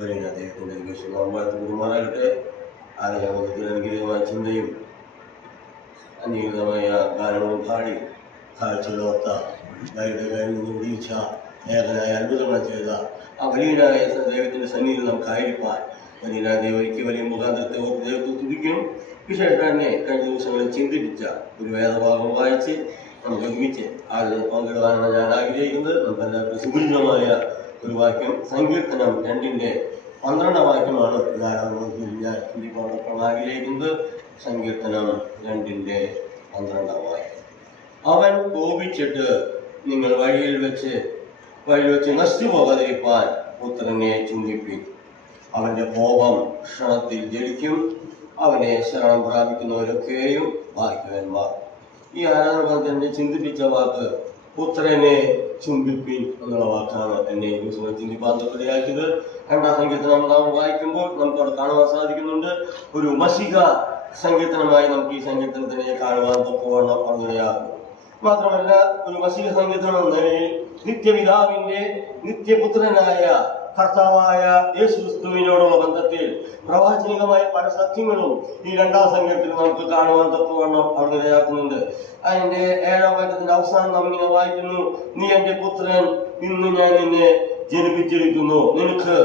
വരുന്ന അദ്ദേഹത്തിൻ്റെ വിശ്വമാറാകട്ടെ. അനുഗ്രഹമായ ചിന്തയും അംഗീകൃതമായ ഗാനവും പാടി കാഴ്ചകളോർത്ത ദൈവയുടെ കയ്യിൽ നിന്ന് വിടിയിച്ച ഏകനായ അത്ഭുതങ്ങൾ ചെയ്ത ആ വലിയനായ ദൈവത്തിൻ്റെ സന്നിധിയിൽ നമുക്കായിരിക്കാൻ വലിയനായ ദൈവയ്ക്ക് വലിയ മുഖാന്തരത്തെ ഓർത്ത് ദൈവത്തെ തുതിക്കും. വിശേഷം തന്നെ കഴിഞ്ഞ ദിവസങ്ങളിൽ ചിന്തിപ്പിച്ച ഒരു വേദഭാഗം വായിച്ച് നമുക്ക് ഒരുമിച്ച് ആളുകൾ പങ്കിടുവാനാണ് ഞാൻ ആഗ്രഹിക്കുന്നത്. നമുക്കെല്ലാവർക്കും സുപരിചിതമായ ഒരു വാക്യം സങ്കീർത്തനം 2:12 വാക്യമാണ് ഞാൻ ചിന്തിക്കാൻ ആഗ്രഹിക്കുന്നത്. സങ്കീർത്തനം 2:12 വാക്യം. അവൻ കോപിച്ചിട്ട് നിങ്ങൾ വഴിയിൽ വെച്ച് നശിച്ചു പോകാതിരിക്കാൻ പുത്രനെ ചുംബിപ്പിൻ. അവന്റെ കോപം ക്ഷണത്തിൽ ജലിക്കും. അവനെ ശരണം പ്രാപിക്കുന്നവരൊക്കെയും ഭാഗ്യവാന്മാർ. ഈ ആരാധന ചിന്തിപ്പിച്ച വാക്ക് പുത്രനെ ചുംബിപ്പിൻ എന്നുള്ള വാക്കാണ് എന്നെ ഈ ദിവസം ചിന്തിപ്പാൻ ഇടയാക്കിയത്. 2-ാം സങ്കീർത്തനം നാം വായിക്കുമ്പോൾ നമുക്ക് അവിടെ കാണുവാൻ സാധിക്കുന്നുണ്ട്. ഒരു മസിക സങ്കീർത്തനമായി നമുക്ക് ഈ സങ്കീർത്തനത്തിനെ കാണുവാൻ തൊക്കവണ്ണം ഇടയാകുന്നു. മാത്രമല്ല, ഒരു മസിക സങ്കീർത്തനം എന്ന നിലയിൽ നിത്യപിതാവിന്റെ നിത്യപുത്രനായ കർത്താവായ യേശുക്രിസ്തുവിനോടുള്ള ബന്ധത്തിൽ പ്രവാചനികമായ പല സത്യങ്ങളും ഈ 2-ാം സങ്കീർത്തനത്തിൽ നമുക്ക് കാണുവാൻ തൊക്കവണ്ണം ഇടയാക്കുന്നുണ്ട്. അതിന്റെ 7-ാം വാക്യത്തിന്റെ അവസാനം നാം ഇങ്ങനെ വായിക്കുന്നു: നീ എന്റെ പുത്രൻ, ഇന്ന് ഞാൻ നിന്നെ ജനിപ്പിച്ചിരിക്കുന്നു, നിനക്ക്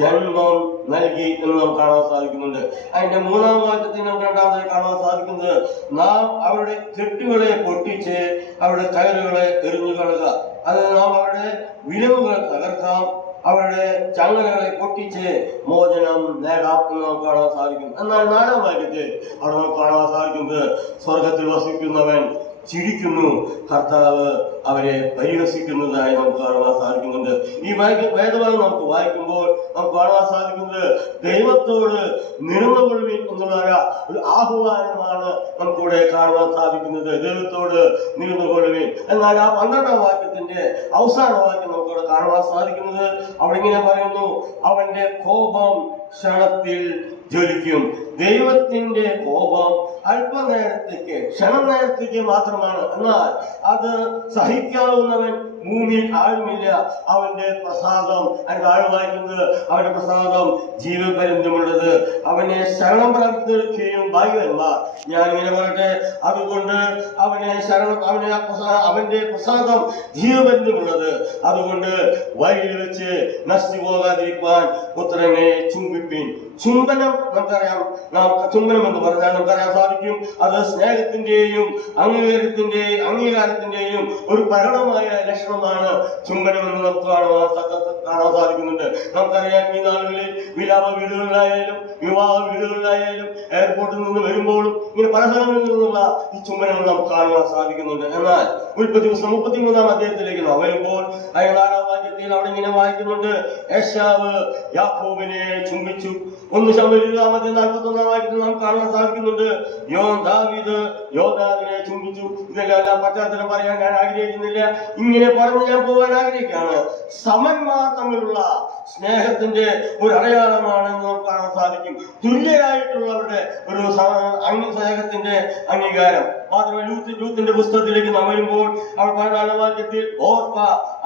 ജന്മം നൽകി എന്ന് നമുക്ക് കാണാൻ സാധിക്കുന്നുണ്ട്. അതിന്റെ 3-ാം വാക്യത്തിൽ നമുക്ക് രണ്ടാമതായി കാണാൻ സാധിക്കുന്നത്: നാം അവരുടെ കെട്ടുകളെ പൊട്ടിച്ച് അവരുടെ കയറുകളെ എറിഞ്ഞു കളയുക. അത് നാം അവരുടെ വിലവുകൾ തകർക്കാം, അവരുടെ ചങ്ങലകളെ പൊട്ടിച്ച് മോചനം നേടാം എന്ന് നമുക്ക് കാണാൻ സാധിക്കും. എന്നാൽ 4-ാം വാക്യത്തിൽ അവിടെ നമുക്ക് കാണാൻ സാധിക്കുന്നത്: സ്വർഗത്തിൽ വസിക്കുന്നവൻ ചിരിക്കുന്നു, കർത്താവ് അവരെ പരിഹസിക്കുന്നതായി നമുക്ക് കാണുവാൻ സാധിക്കുന്നുണ്ട്. ഈ വേദഭാഗം നമുക്ക് വായിക്കുമ്പോൾ നമുക്ക് കാണുവാൻ സാധിക്കുന്നത് ദൈവത്തോട് നിരന്നുകൊള്ളുവിൻ എന്നുള്ള ഒരു ആഹ്വാനമാണ് നമുക്കിവിടെ കാണുവാൻ സാധിക്കുന്നത്. ദൈവത്തോട് നിരന്നുകൊള്ളുവിൻ. എന്നാൽ ആ 12-ാം വാക്യത്തിന്റെ അവസാന വാക്യം നമുക്കിവിടെ കാണുവാൻ സാധിക്കുന്നത് അവിടെ ഇങ്ങനെ പറയുന്നു: അവന്റെ കോപം ക്ഷണത്തിൽ ജ്വലിക്കും. ദൈവത്തിന്റെ കോപം അല്പനേരത്തേക്ക്, ക്ഷണനേരത്തേക്ക് മാത്രമാണ്. എന്നാൽ അത് സഹിക്കാവുന്നവൻ ഭൂമിയിൽ ആരുമില്ല. അവന്റെ പ്രസാദം, വായിക്കുന്നത് അവന്റെ പ്രസാദം ജീവപര്യന്തമുള്ളത്. അവനെ ശരണം പ്രാപിക്കുന്നവരൊക്കെയും ഭാഗ്യവാന്മാർ. ഞാൻ ഇങ്ങനെ പറയട്ടെ, അതുകൊണ്ട് അവന്റെ പ്രസാദം ജീവപര്യന്തമുള്ളത്. അതുകൊണ്ട് വഴിയിൽ വെച്ച് നശിച്ചു പോകാതിരിക്കാൻ പുത്രനെ ചുംബിപ്പിൻ. ചുംബനം നമുക്കറിയാം. ചുംബനം എന്ന് പറഞ്ഞാൽ നമുക്കറിയാൻ സാധിക്കും, അത് സ്നേഹത്തിന്റെയും അംഗീകാരത്തിന്റെയും ഒരു പ്രകടമായ ലക്ഷണമാണ് ചുംബനം എന്ന് നമുക്ക് കാണാൻ സാധിക്കുന്നുണ്ട്. നമുക്കറിയാം, ഈ നാളുകളിൽ വിലാപ വീടുകളിലായാലും വിവാഹ വീടുകളിലായാലും എയർപോർട്ടിൽ നിന്ന് വരുമ്പോഴും ഇങ്ങനെ പല സ്ഥലങ്ങളിൽ നിന്നുള്ള ഈ ചുംബനങ്ങൾ നമുക്ക് കാണുവാൻ സാധിക്കുന്നുണ്ട്. എന്നാൽ ഉൽപ്പത്തി പുസ്തകം 33-ാം അധ്യായത്തിലേക്ക് നാം വരുമ്പോൾ 4-ാം വാക്യത്തിൽ അവിടെ ഇങ്ങനെ വായിക്കുന്നുണ്ട്: ഏശാവ് യാക്കോബിനെ ചുംബിച്ചു. 1 ശമൂവേൽ 41-ാം വാക്യത്തിൽ നമുക്ക് കാണാൻ സാധിക്കുന്നുണ്ട്: ദാവീദ് യോദാവിനെ ചുംബിച്ചു. ഇതെല്ലാം പശ്ചാത്തലം പറയാൻ ഞാൻ ആഗ്രഹിക്കുന്നില്ല. ഇങ്ങനെ പറഞ്ഞ് ഞാൻ പോകാൻ ആഗ്രഹിക്കുകയാണ്. സമന്മാർ തമ്മിലുള്ള സ്നേഹത്തിന്റെ ഒരു അടയാളമാണെന്ന് നമുക്ക് കാണാൻ സാധിക്കും. തുല്യരായിട്ടുള്ളവരുടെ ഒരു സ്നേഹത്തിന്റെ അംഗീകാരം. മാത്രമല്ല, ലൂത്തിന്റെ പുസ്തകത്തിലേക്ക് നാം വരുമ്പോൾ അവർ 14-ാം വാക്യത്തിൽ ഓർപ്പ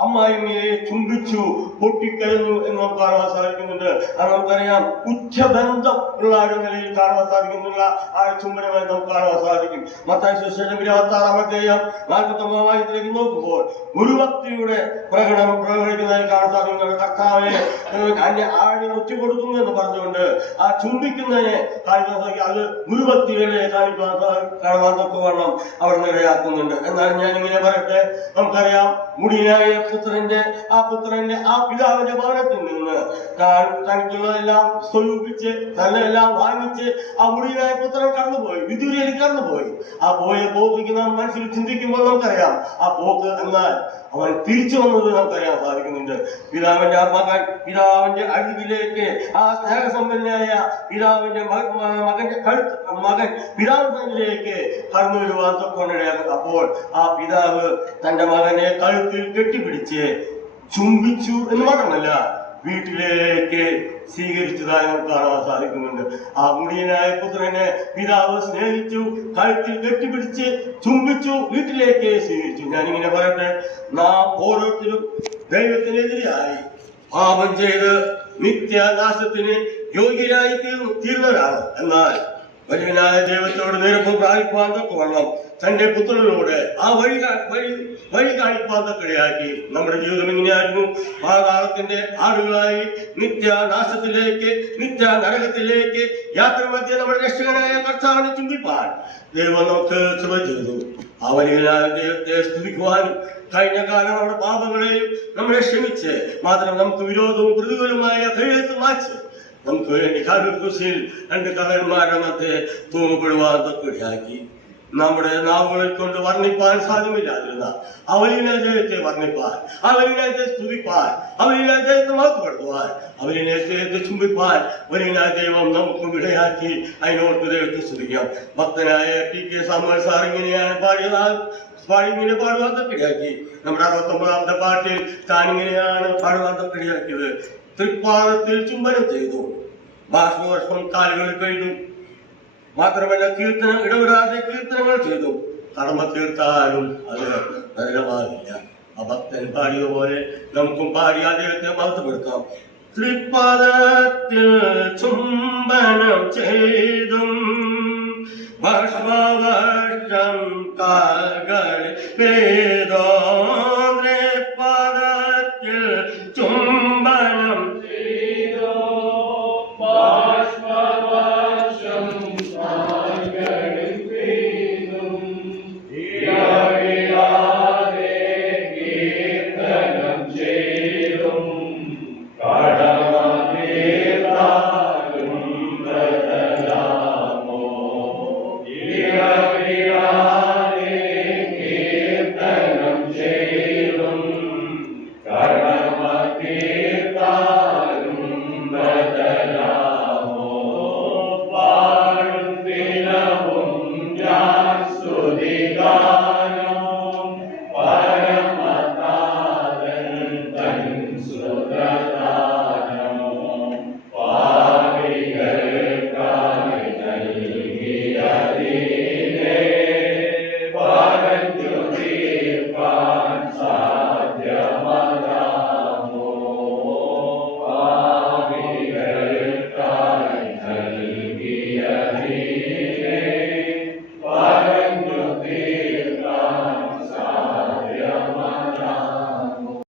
അമ്മായിമ്മയെ ചുംബിച്ചു, പൊട്ടിക്കരഞ്ഞു എന്ന് നമുക്ക് കാണാൻ സാധിക്കുന്നുണ്ട്. അത് നമുക്കറിയാം, ഉച്ചബന്ധം ഉള്ള ഒരു നിലയിൽ കാണാൻ സാധിക്കുന്നുള്ള ആ ചുംബനമായി നമുക്ക് കാണാൻ സാധിക്കും. മത്തായി സുവിശേഷം 26-ാം അധ്യായം 49-ാം വാക്യത്തിലേക്ക് നോക്കുമ്പോൾ ഗുരുഭക്തിയുടെ പ്രകടിക്കുന്നതായി കാണാൻ സാധിക്കുന്നത് കർത്താവിനെ ആടിനെ ഉച്ച കൊടുക്കുന്നു എന്ന് പറഞ്ഞുകൊണ്ട് ആ ചുംബിക്കുന്നതിനെ കാണിക്കാൻ സാധിക്കും. അത് ഗുരുഭക്തികളെ കാണുവാൻ തൊക്കവണ്ണം അവർ ഇടയാക്കുന്നുണ്ട്. എന്നാൽ ഞാൻ ഇങ്ങനെ പറയട്ടെ, നമുക്കറിയാം, മുടിയനായ പുത്രന്റെ ആ പിതാവിന്റെ ഭവനത്തിൽ നിന്ന് തനിക്കുള്ളതെല്ലാം സ്വരൂപിച്ച് തന്നെല്ലാം വാങ്ങിച്ച് ആ മുടിയനായ പുത്രൻ കടന്നുപോയി, വിദൂരയിൽ കടന്നുപോയി. ആ പോയ പോക്ക് നാം മനസ്സിൽ ചിന്തിക്കുമ്പോൾ നമുക്കറിയാം, ആ പോക്ക് എന്നാൽ അവൻ തിരിച്ചു വന്നത് നമുക്കറിയാൻ സാധിക്കുന്നുണ്ട്. പിതാവിന്റെ അരികിലേക്ക്, ആ സ്നേഹസമ്പന്നനായ പിതാവിന്റെ മകൻ പിതാവിലേക്ക് കടന്നു വരുവാൻ തൊക്കൊണ്ടിടയാക്കും. അപ്പോൾ ആ പിതാവ് തന്റെ മകനെ കഴുത്തിൽ കെട്ടിപ്പിടിച്ച് ചുംബിച്ചു എന്ന് മാത്രമല്ല, വീട്ടിലേക്ക് സ്വീകരിച്ചതായി നമുക്ക് കാണാൻ സാധിക്കുന്നുണ്ട്. ആ മുടിയനായ പുത്രനെ പിതാവ് സ്നേഹിച്ചു, കഴുത്തിൽ കെട്ടിപ്പിടിച്ച് ചുംബിച്ചു, വീട്ടിലേക്ക് സ്വീകരിച്ചു. ഞാനിങ്ങനെ പറയട്ടെ, നാം ഓരോരുത്തരും ദൈവത്തിനെതിരായി പാപം ചെയ്ത് നിത്യനാശത്തിന് യോഗ്യരായി തീർന്നവരാണ്. എന്നാൽ വലിയനായ ദൈവത്തോട് നിരപ്പം പ്രാപിപ്പാൻ തക്കവണ്ണം തന്റെ പുത്രനോട് ആ വഴി കാണിപ്പാൻ തക്കടയാക്കി. നമ്മുടെ ജീവിതം ഇങ്ങനെയായിരുന്നു. പാതാളത്തിന്റെ ആടുകളായി നിത്യനാശത്തിലേക്ക്, നിത്യ നരകത്തിലേക്ക് യാത്ര മധ്യ നമ്മുടെ രക്ഷകനായ കർത്താവിനെ ചുംബിപ്പാൻ ദൈവം നമുക്ക് കൃപ ചെയ്തു. ആ വലിയനായ ദൈവത്തെ സ്തുതിക്കുവാനും കഴിഞ്ഞ കാലം നമ്മുടെ പാപങ്ങളെയും നമ്മളെ ക്ഷമിച്ച് മാത്രം നമുക്ക് വിരോധവും പ്രതികൂലമായ ധൈര്യത്തെ മാറ്റി നമുക്ക് വേണ്ടി കാൽവരിക്കുരിശിൽ രണ്ട് കള്ളന്മാരുടെ മധ്യേ തൂങ്ങപ്പെടുവാൻ തൊക്കിടയാക്കി. നമ്മുടെ നാവുകളിൽ കൊണ്ട് വർണ്ണിപ്പാൻ സാധ്യമില്ലാതിരുന്ന അവലിനെ ദൈവത്തെ വർണ്ണിപ്പാൻ, അവലിനെ സ്തുതിപ്പാൻ, അവലിനെ ദൈവത്തെ മഹത്വപ്പെടുത്തുവാൻ, അവലിനെ ദൈവത്തെ ചുംബിപ്പാൻ വലിയ ദൈവം നമുക്ക് ഇടയാക്കി. അതിനോർക്ക് ദൈവത്തെ സ്തുതിക്കാം. ഭക്തനായ ടി കെ സാമുവൽ സാർ ഇങ്ങനെയാണ് ഇങ്ങനെ പാടുവാൻ തൊക്കിടയാക്കി. നമ്മുടെ 69ാമത്തെ പാട്ടിൽ താൻ ഇങ്ങനെയാണ് പാടുവാൻ തൊക്കിടയാക്കിയത്. തൃപ്പാദത്തിൽ ചുംബനം ചെയ്തു, ബാഷ്പവർഷം കാലുകളിൽ പെയ്തു, മാത്രമല്ല ഇടവിടാതെ കീർത്തനങ്ങൾ ചെയ്തു. കടമ തീർത്താലും അത് നരകമാകില്ല. ആ ഭക്തൻ പാടിയ പോലെ നമുക്കും പാടി അദ്ദേഹത്തെ മഹത്വപ്പെടുത്താം. തൃപ്പാദത്തിൽ ചുംബനം ചെയ്തും ബാഷ്പവർഷം കാലുകളിൽ പെയ്തു,